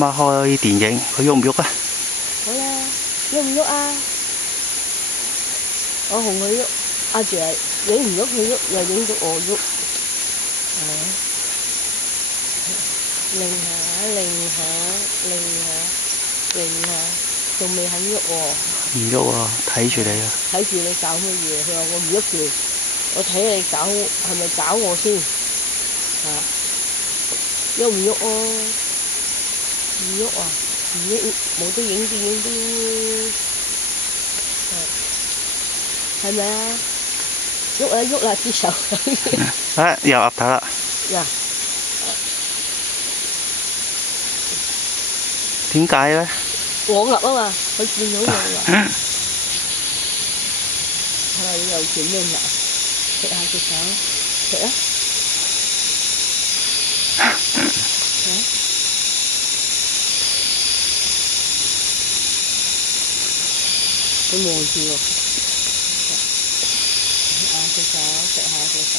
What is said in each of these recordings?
媽開電影，佢喐唔喐啊？好啦，喐唔喐啊？我同佢喐，阿姐影唔喐佢喐，又影到我喐，係啊，擰下擰下擰下擰下，仲未肯喐喎。唔喐啊，睇住你啊！睇住你搞乜嘢？佢話我唔喐住，我睇你搞係咪搞我先？啊，喐唔喐啊？唔喐啊？唔喐冇得影啲影啲，係咪啊？喐啦喐啦，隻手啊，又岌頭啦！呀，點解咧？我岌啊嘛，佢見到我岌，係咪又轉咩岌？食下隻手，食啊！佢望住我，食下隻手，食下隻手。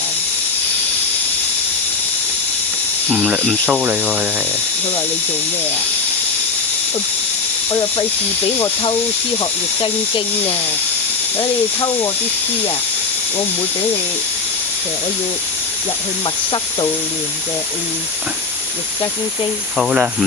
唔騷你喎，係。佢話你做咩啊？我又費事俾我偷師學易筋經啊！如果你偷我啲師啊，我唔會俾你。其實我要入去密室度練嘅易筋經。好啦，唔